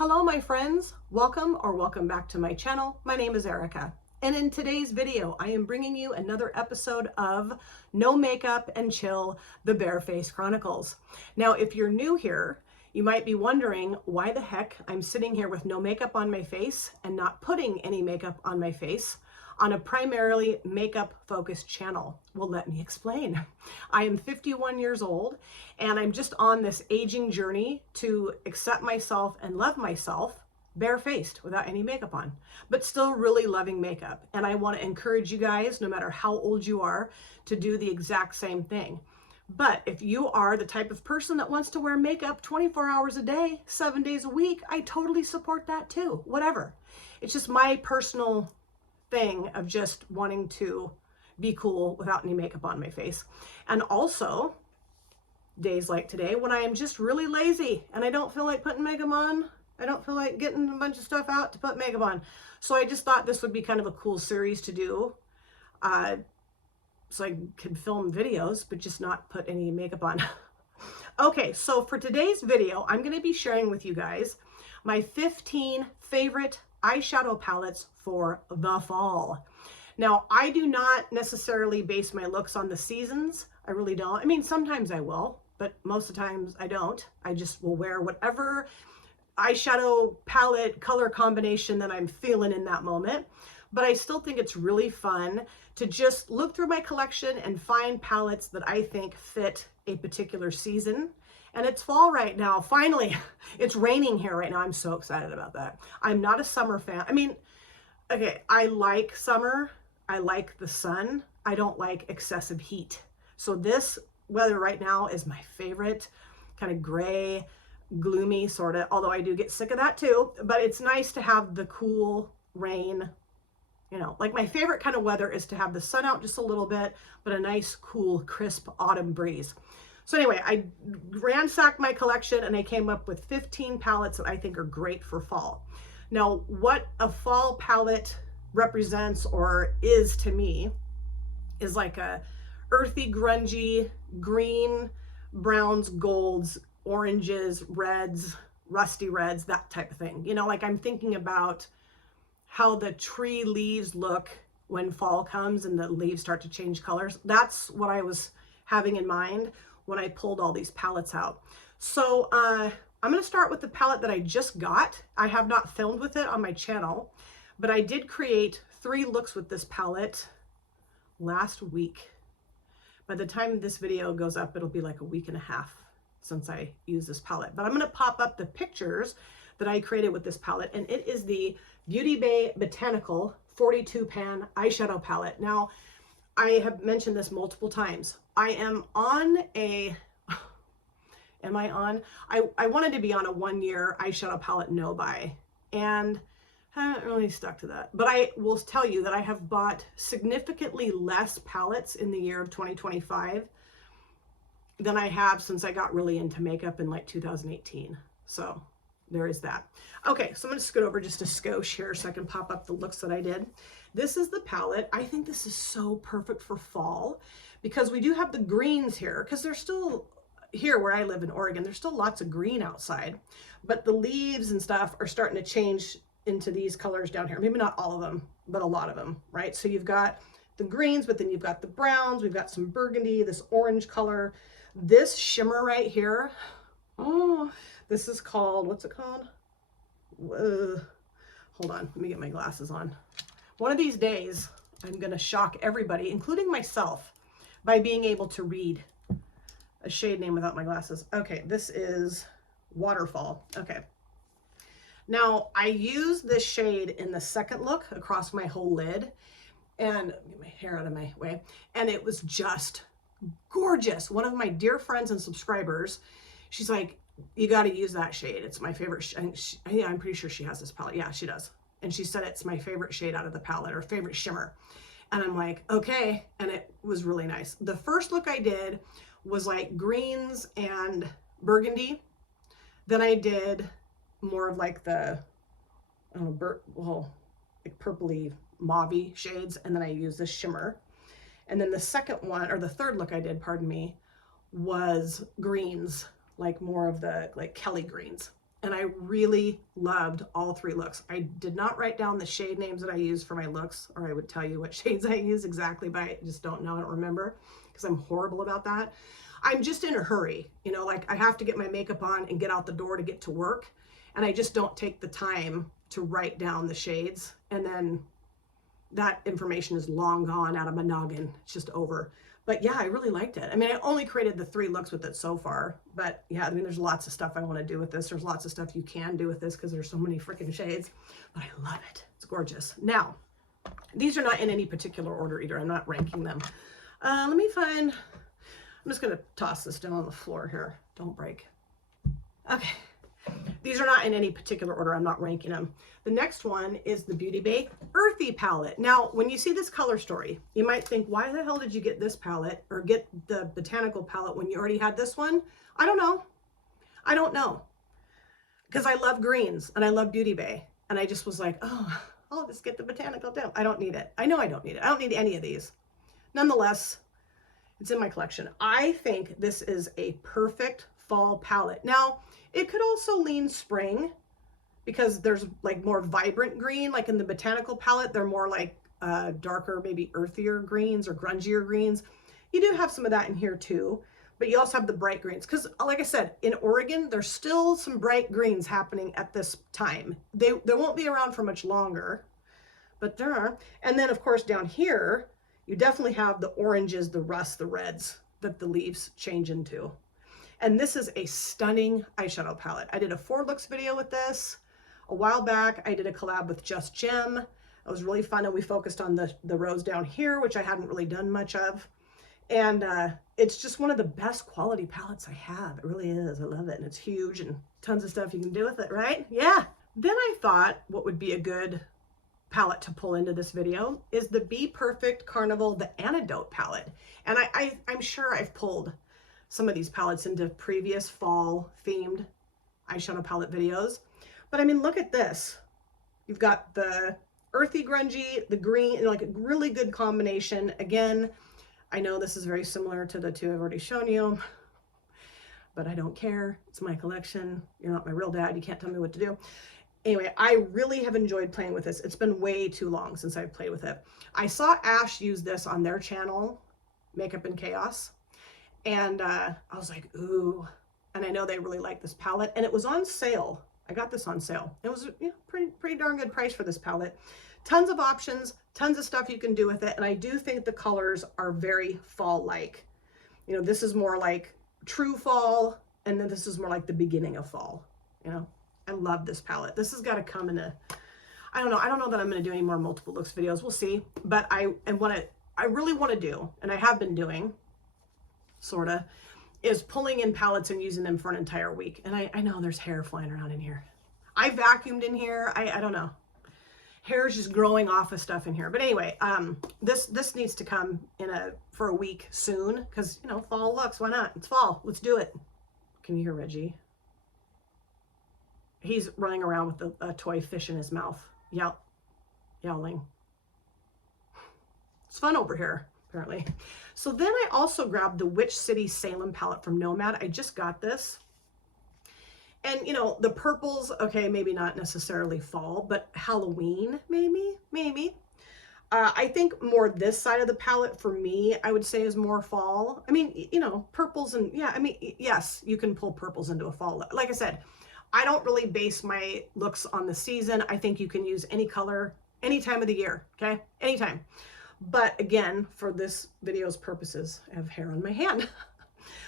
Hello my friends, welcome back to my channel. My name is Erica, and in today's video I am bringing you another episode of No Makeup and Chill, the Barefaced Chronicles. Now if you're new here, you might be wondering why the heck I'm sitting here with no makeup on my face and not putting any makeup on my face on a primarily makeup focused channel. Well, let me explain. I am 51 years old and I'm just on this aging journey to accept myself and love myself barefaced without any makeup on, but still really loving makeup. And I want to encourage you guys, no matter how old you are, to do the exact same thing. But if you are the type of person that wants to wear makeup 24 hours a day, 7 days a week, I totally support that too, whatever. It's just my personal thing of just wanting to be cool without any makeup on my face. And also days like today when I am just really lazy and I don't feel like putting makeup on, I don't feel like getting a bunch of stuff out to put makeup on. So I just thought this would be kind of a cool series to do, so I could film videos but just not put any makeup on. Okay, so for today's video I'm going to be sharing with you guys my 15 favorite eyeshadow palettes for the fall. Now, I do not necessarily base my looks on the seasons. I really don't. I mean, sometimes I will, but most of the times I don't. I just will wear whatever eyeshadow palette color combination that I'm feeling in that moment. But I still think it's really fun to just look through my collection and find palettes that I think fit a particular season. And it's fall right now. Finally, it's raining here right now. I'm so excited about that. I'm not a summer fan. I mean, okay, I like summer. I like the sun. I don't like excessive heat. So this weather right now is my favorite, kind of gray, gloomy sort of, although I do get sick of that too. But it's nice to have the cool rain. You know, like my favorite kind of weather is to have the sun out just a little bit, but a nice, cool, crisp autumn breeze. So anyway, I ransacked my collection and I came up with 15 palettes that I think are great for fall. Now, what a fall palette represents or is to me is like a earthy, grungy, green, browns, golds, oranges, reds, rusty reds, that type of thing. You know, like I'm thinking about how the tree leaves look when fall comes and the leaves start to change colors. That's what I was having in mind when I pulled all these palettes out. So I'm going to start with the palette that I just got. I have not filmed with it on my channel, but I did create 3 looks with this palette last week. By the time this video goes up, it'll be like a week and a half since I used this palette. But I'm going to pop up the pictures that I created with this palette, and it is the Beauty Bay Botanical 42 pan eyeshadow palette. Now, I have mentioned this multiple times. I am on a, I wanted to be on a 1-year eyeshadow palette no-buy, and I haven't really stuck to that. But I will tell you that I have bought significantly less palettes in the year of 2025 than I have since I got really into makeup in like 2018. So there is that. Okay, so I'm going to scoot over just a skosh here so I can pop up the looks that I did. This is the palette. I think this is so perfect for fall because we do have the greens here, because there's still, here where I live in Oregon, there's still lots of green outside, but the leaves and stuff are starting to change into these colors down here. Maybe not all of them, but a lot of them, right? So you've got the greens, but then you've got the browns, we've got some burgundy, this orange color, this shimmer right here. Oh, this is called, what's it called? Hold on, let me get my glasses on. One of these days, I'm going to shock everybody, including myself, by being able to read a shade name without my glasses. Okay, this is Waterfall. Okay. Now, I use this shade in the second look across my whole lid, and get my hair out of my way, and it was just gorgeous. One of my dear friends and subscribers, she's like, you got to use that shade. It's my favorite. I'm pretty sure she has this palette. Yeah, she does. And she said it's my favorite shade out of the palette, or favorite shimmer. And I'm like, okay. And it was really nice. The first look I did was like greens and burgundy. Then I did more of like the, I don't know, like purpley mauve-y shades. And then I used this shimmer. And then the second one, or the third look I did, pardon me, was greens, like more of the like Kelly greens. And I really loved all three looks. I did not write down the shade names that I use for my looks, or I would tell you what shades I use exactly, but I just don't know, I don't remember, because I'm horrible about that. I'm just in a hurry, you know, like I have to get my makeup on and get out the door to get to work. And I just don't take the time to write down the shades. And then that information is long gone out of my noggin. It's just over. But yeah, I really liked it. I mean, I only created the 3 looks with it so far, but yeah, I mean, there's lots of stuff I want to do with this. There's lots of stuff you can do with this because there's so many freaking shades, but I love it. It's gorgeous. Now, these are not in any particular order either. I'm not ranking them. Let me find, I'm just going to toss this down on the floor here. Don't break. Okay. These are not in any particular order. I'm not ranking them. The next one is the Beauty Bay Earthy palette. Now, when you see this color story, you might think, why the hell did you get this palette or get the botanical palette when you already had this one? I don't know. I don't know. Because I love greens and I love Beauty Bay. And I just was like, oh, I'll just get the botanical too. I don't need it. I know I don't need it. I don't need any of these. Nonetheless, it's in my collection. I think this is a perfect fall palette. Now, it could also lean spring because there's like more vibrant green, like in the botanical palette, they're more like darker, maybe earthier greens or grungier greens. You do have some of that in here too, but you also have the bright greens. Because like I said, in Oregon, there's still some bright greens happening at this time. They won't be around for much longer, but there are. And then of course down here, you definitely have the oranges, the rusts, the reds that the leaves change into. And this is a stunning eyeshadow palette. I did a 4 looks video with this a while back. I did a collab with Just Gem. It was really fun, and we focused on the rows down here, which I hadn't really done much of. And it's just one of the best quality palettes I have. It really is. I love it. And it's huge and tons of stuff you can do with it, right? Yeah. Then I thought what would be a good palette to pull into this video is the Be Perfect Carnival, the Antidote palette. And I'm sure I've pulled some of these palettes into previous fall themed eyeshadow palette videos. But I mean, look at this. You've got the earthy grungy, the green, like a really good combination. Again, I know this is very similar to the 2 I've already shown you, but I don't care. It's my collection. You're not my real dad. You can't tell me what to do. Anyway, I really have enjoyed playing with this. It's been way too long since I've played with it. I saw Ash use this on their channel, Makeup and Chaos. And I was like, ooh, and I know they really like this palette, and it was on sale. I got this on sale. It was, you know, pretty darn good price for this palette. Tons of options, tons of stuff you can do with it. And I do think the colors are very fall-like. You know, this is more like true fall, and then this is more like the beginning of fall. You know, I love this palette. This has got to come in a, I don't know that I'm going to do any more multiple looks videos. We'll see. But I really want to do, and I have been doing, sorta, is pulling in palettes and using them for an entire week. And I know there's hair flying around in here. I vacuumed in here. I don't know. Hair is just growing off of stuff in here. But anyway, this needs to come in for a week soon, because, you know, fall looks. Why not? It's fall. Let's do it. Can you hear Reggie? He's running around with a toy fish in his mouth, yowling. It's fun over here, apparently. So then I also grabbed the Witch City Salem palette from Nomad. I just got this. And, you know, the purples, okay, maybe not necessarily fall, but Halloween, maybe. I think more this side of the palette for me, I would say, is more fall. I mean, you know, purples and, yeah, I mean, yes, you can pull purples into a fall. Like I said, I don't really base my looks on the season. I think you can use any color, any time of the year, okay? Anytime. But again, for this video's purposes, I have hair on my hand.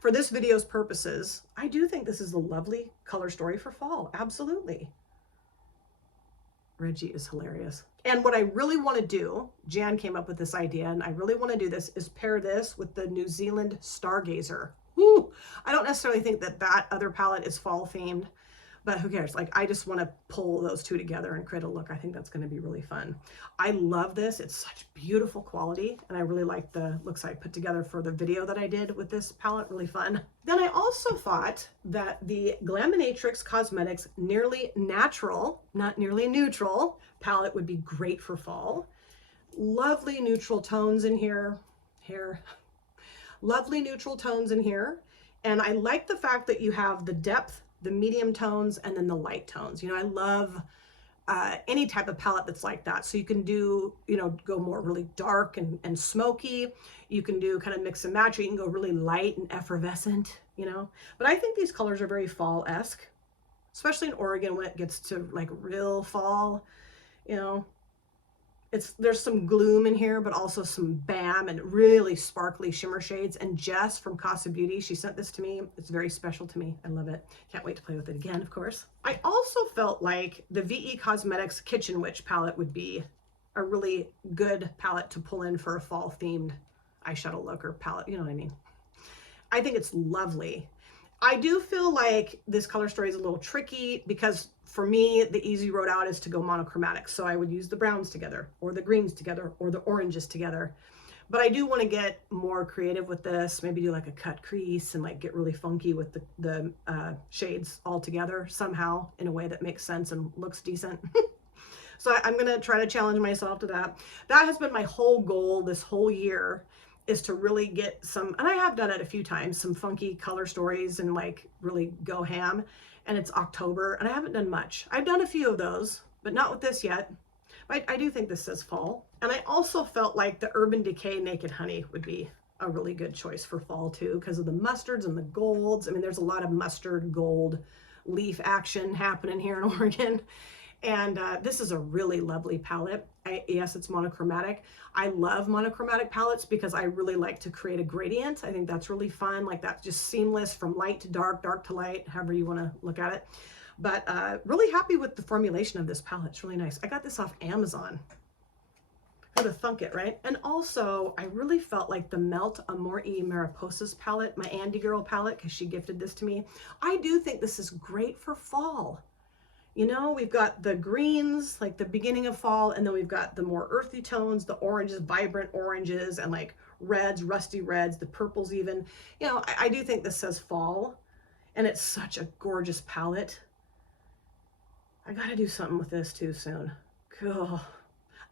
For this video's purposes, I do think this is a lovely color story for fall. Absolutely. Reggie is hilarious. And what I really want to do, Jan came up with this idea, and I really want to do this, is pair this with the New Zealand Stargazer. Woo! I don't necessarily think that other palette is fall themed, but who cares? Like, I just want to pull those two together and create a look. I think that's going to be really fun. I love this. It's such beautiful quality, and I really like the looks I put together for the video that I did with this palette. Really fun. Then I also thought that the Glaminatrix Cosmetics Nearly Natural, not Nearly Neutral, palette would be great for fall. Lovely neutral tones in here. Lovely neutral tones in here. And I like the fact that you have the depth the medium tones and then the light tones. You know, I love any type of palette that's like that. So you can do, you know, go more really dark and smoky. You can do kind of mix and match, or you can go really light and effervescent, you know. But I think these colors are very fall-esque, especially in Oregon when it gets to like real fall, you know. There's some gloom in here, but also some bam and really sparkly shimmer shades. And Jess from Casa Beauty, she sent this to me. It's very special to me. I love it. Can't wait to play with it again, of course. I also felt like the VE Cosmetics Kitchen Witch palette would be a really good palette to pull in for a fall themed eyeshadow look or palette. You know what I mean? I think it's lovely. I do feel like this color story is a little tricky because for me, the easy road out is to go monochromatic. So I would use the browns together or the greens together or the oranges together. But I do want to get more creative with this, maybe do like a cut crease and like get really funky with the shades all together somehow in a way that makes sense and looks decent. So I'm going to try to challenge myself to that. That has been my whole goal this whole year, is to really get some, and I have done it a few times, some funky color stories and like really go ham. And it's October and I haven't done much. I've done a few of those, but not with this yet. But I do think this says fall. And I also felt like the Urban Decay Naked Honey would be a really good choice for fall too, because of the mustards and the golds. I mean, there's a lot of mustard gold leaf action happening here in Oregon. And this is a really lovely palette. Yes, it's monochromatic. I love monochromatic palettes because I really like to create a gradient. I think that's really fun. Like that's just seamless from light to dark, dark to light, however you want to look at it. But really happy with the formulation of this palette. It's really nice. I got this off Amazon. How to thunk it, right? And also, I really felt like the Melt Amore y Mariposas palette, my Andy Girl palette, because she gifted this to me. I do think this is great for fall. You know, we've got the greens, like the beginning of fall, and then we've got the more earthy tones, the oranges, vibrant oranges, and like reds, rusty reds, the purples even. You know, I do think this says fall, and it's such a gorgeous palette. I gotta do something with this too soon. Cool.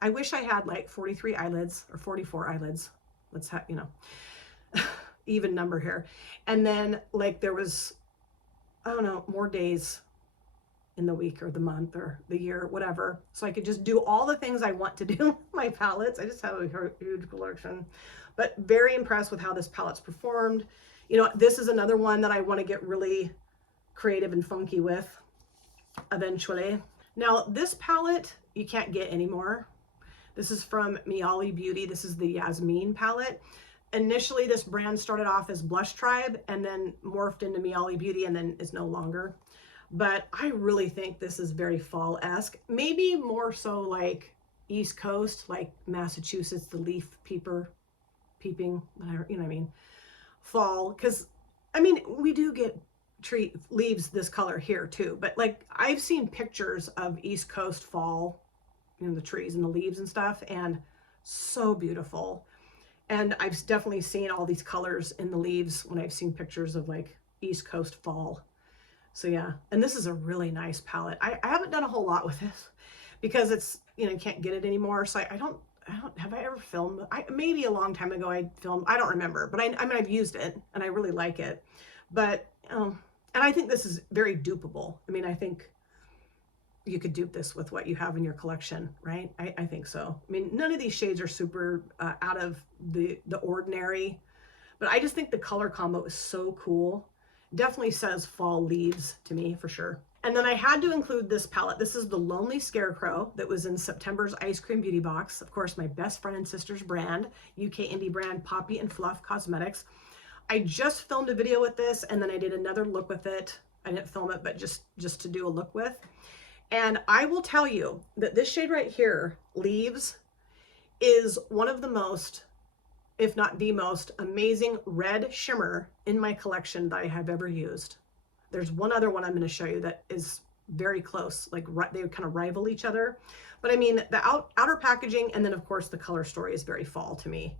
I wish I had like 43 eyelids or 44 eyelids. Let's have, you know, even number here. And then like there was, I don't know, more days in the week or the month or the year, whatever. So I could just do all the things I want to do with my palettes. I just have a huge collection, but very impressed with how this palette's performed. You know, this is another one that I want to get really creative and funky with eventually. Now this palette, you can't get anymore. This is from Miali Beauty. This is the Yasmin palette. Initially, this brand started off as Blush Tribe and then morphed into Miali Beauty and then is no longer. But I really think this is very fall-esque, maybe more so like East Coast, like Massachusetts, the leaf peeping, whatever, you know what I mean, fall. Because, I mean, we do get tree leaves this color here too, but like I've seen pictures of East Coast fall, you know, the trees and the leaves and stuff, and so beautiful. And I've definitely seen all these colors in the leaves when I've seen pictures of like East Coast fall. So yeah, and this is a really nice palette. I haven't done a whole lot with this because it's, you know, you can't get it anymore. So I don't, have I ever filmed? Maybe a long time ago I filmed, I don't remember, but I mean, I've used it and I really like it. But, and I think this is very dupable. I mean, I think you could dupe this with what you have in your collection, right? I think so. I mean, none of these shades are super out of the ordinary, but I just think the color combo is so cool. Definitely says fall leaves to me for sure. And then I had to include this palette. This is the Lonely Scarecrow that was in September's Ice Cream Beauty Box. Of course, my best friend and sister's brand, UK indie brand Poppy and Fluff Cosmetics. I just filmed a video with this and then I did another look with it. I didn't film it, but just to do a look with. And I will tell you that this shade right here, Leaves, is one of the most, if not the most amazing red shimmer in my collection that I have ever used. There's one other one I'm going to show you that is very close, like they kind of rival each other. But I mean, the outer packaging and then of course the color story is very fall to me.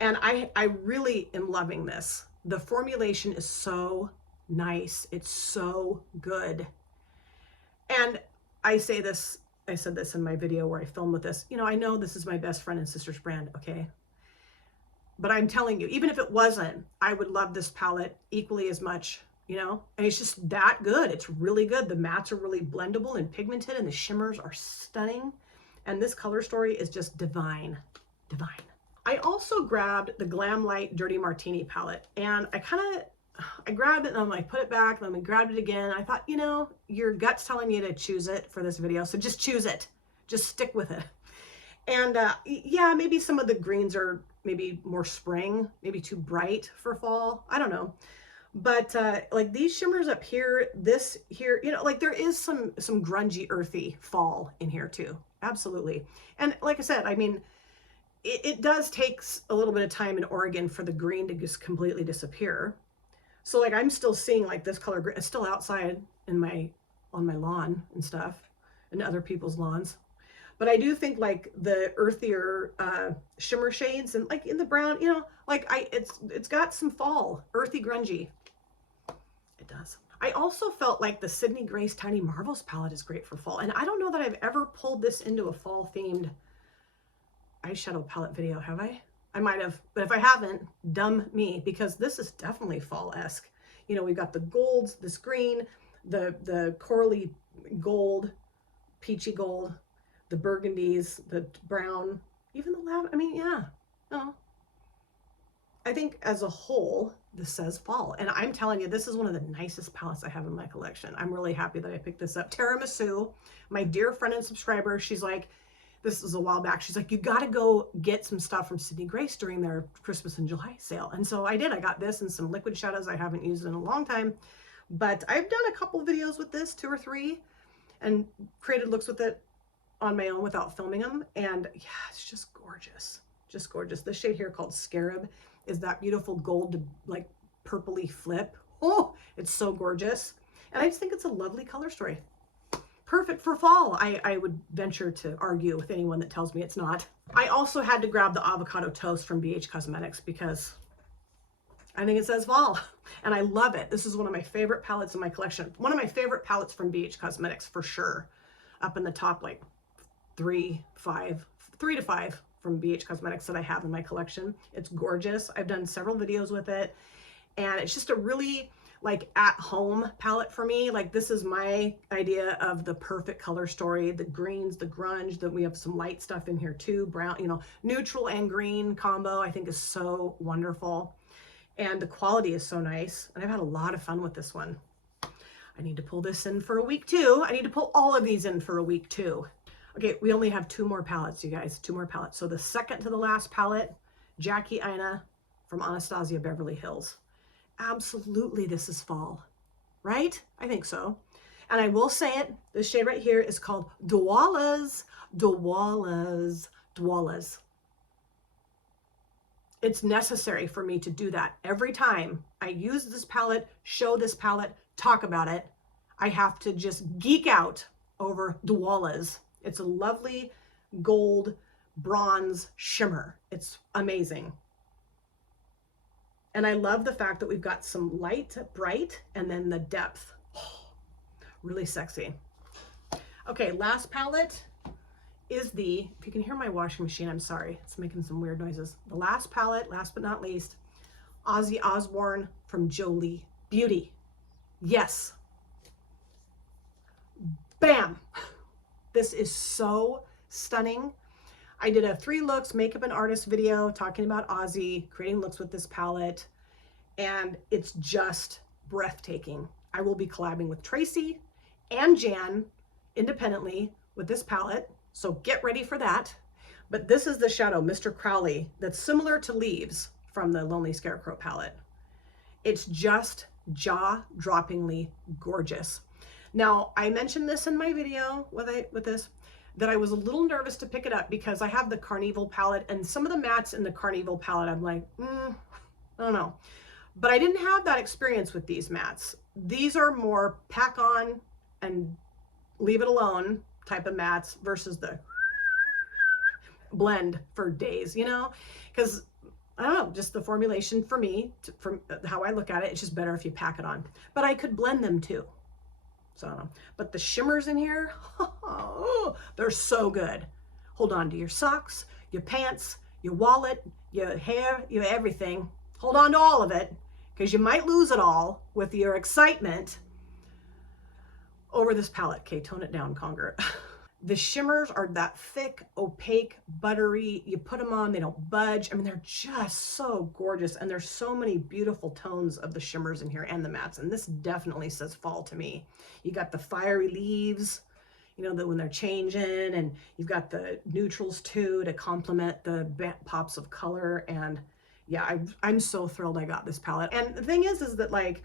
And I really am loving this. The formulation is so nice. It's so good. And I said this in my video where I filmed with this, you know, I know this is my best friend and sister's brand, okay? But I'm telling you, even if it wasn't, I would love this palette equally as much, you know, and it's just that good. It's really good. The mattes are really blendable and pigmented, and the shimmers are stunning. And this color story is just divine, divine. I also grabbed the Glam Light Dirty Martini palette, and I grabbed it and I'm like, put it back, and then I grabbed it again. I thought, you know, your gut's telling you to choose it for this video, so just choose it. Just stick with it. And yeah, maybe some of the greens are maybe more spring, maybe too bright for fall. I don't know. But like these shimmers up here, this here, you know, like there is some grungy, earthy fall in here too. Absolutely. And like I said, I mean, it does take a little bit of time in Oregon for the green to just completely disappear. So like I'm still seeing like this color green. It's still outside in on my lawn and stuff, and other people's lawns. But I do think like the earthier shimmer shades and like in the brown, you know, like it's got some fall, earthy, grungy. It does. I also felt like the Sydney Grace Tiny Marvels palette is great for fall. And I don't know that I've ever pulled this into a fall themed eyeshadow palette video, have I? I might have, but if I haven't, dumb me, because this is definitely fall-esque. You know, we've got the golds, this green, the corally gold, peachy gold, the burgundies, the brown, even the lavender. I mean, yeah, no. I think as a whole, this says fall. And I'm telling you, this is one of the nicest palettes I have in my collection. I'm really happy that I picked this up. Tiramisu, my dear friend and subscriber, she's like, this was a while back. She's like, you got to go get some stuff from Sydney Grace during their Christmas and July sale. And so I did. I got this and some liquid shadows I haven't used in a long time. But I've done a couple videos with this, 2 or 3, and created looks with it on my own without filming them. And yeah, it's just gorgeous. Just gorgeous. This shade here called Scarab is that beautiful gold to like purpley flip. Oh, it's so gorgeous. And I just think it's a lovely color story. Perfect for fall. I would venture to argue with anyone that tells me it's not. I also had to grab the avocado toast from BH Cosmetics because I think it says fall and I love it. This is one of my favorite palettes in my collection. One of my favorite palettes from BH Cosmetics for sure. Up in the top, like 3 to 5 from BH Cosmetics that I have in my collection. It's gorgeous. I've done several videos with it, and it's just a really like at home palette for me. Like this is my idea of the perfect color story. The greens, the grunge, that we have some light stuff in here too. Brown, you know, neutral and green combo I think is so wonderful. And the quality is so nice. And I've had a lot of fun with this one. I need to pull this in for a week too. I need to pull all of these in for a week too. Okay, we only have 2 more palettes, you guys, 2 more palettes. So the second to the last palette, Jackie Aina from Anastasia Beverly Hills. Absolutely, this is fall, right? I think so. And I will say it, this shade right here is called Dwalas, Dwalas, Dwalas. It's necessary for me to do that. Every time I use this palette, show this palette, talk about it, I have to just geek out over Dwalas. It's a lovely gold bronze shimmer. It's amazing. And I love the fact that we've got some light, bright, and then the depth. Oh, really sexy. Okay, last palette is the, if you can hear my washing machine, I'm sorry, it's making some weird noises. The last palette, last but not least, Ozzy Osbourne from Jolie Beauty. Yes. Bam. This is so stunning. I did a 3 looks makeup and artist video talking about Ozzy, creating looks with this palette, and it's just breathtaking. I will be collabing with Tracy and Jan independently with this palette, so get ready for that. But this is the shadow, Mr. Crowley, that's similar to Leaves from the Lonely Scarecrow palette. It's just jaw-droppingly gorgeous. Now, I mentioned this in my video with this, that I was a little nervous to pick it up because I have the Carnival palette, and some of the mattes in the Carnival palette, I'm like, I don't know. But I didn't have that experience with these mattes. These are more pack on and leave it alone type of mattes versus the blend for days, you know? Because, I don't know, just the formulation for me, from how I look at it, it's just better if you pack it on. But I could blend them too. So, but the shimmers in here, oh, they're so good. Hold on to your socks, your pants, your wallet, your hair, your everything. Hold on to all of it because you might lose it all with your excitement over this palette. Okay, tone it down, Conger. The shimmers are that thick, opaque, buttery. You put them on, they don't budge. I mean, they're just so gorgeous. And there's so many beautiful tones of the shimmers in here and the mattes. And this definitely says fall to me. You got the fiery leaves, you know, when they're changing, and you've got the neutrals too to complement the pops of color. And yeah, I'm so thrilled I got this palette. And the thing is that like,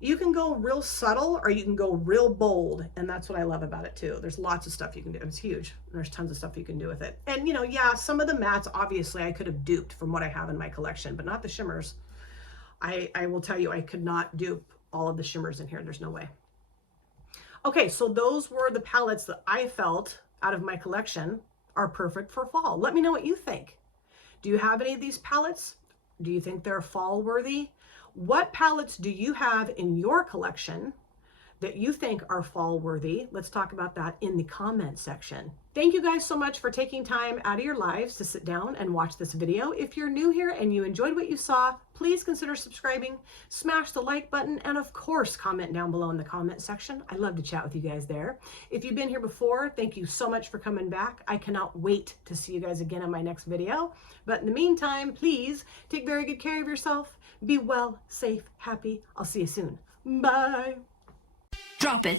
you can go real subtle or you can go real bold. And that's what I love about it too. There's lots of stuff you can do. It's huge. There's tons of stuff you can do with it. And you know, yeah, some of the mattes, obviously I could have duped from what I have in my collection, but not the shimmers. I will tell you, I could not dupe all of the shimmers in here. There's no way. Okay, so those were the palettes that I felt out of my collection are perfect for fall. Let me know what you think. Do you have any of these palettes? Do you think they're fall worthy? What palettes do you have in your collection that you think are fall worthy? Let's talk about that in the comment section. Thank you guys so much for taking time out of your lives to sit down and watch this video. If you're new here and you enjoyed what you saw, please consider subscribing, smash the like button, and of course, comment down below in the comment section. I love to chat with you guys there. If you've been here before, thank you so much for coming back. I cannot wait to see you guys again in my next video. But in the meantime, please take very good care of yourself. Be well, safe, happy. I'll see you soon. Bye. Drop it.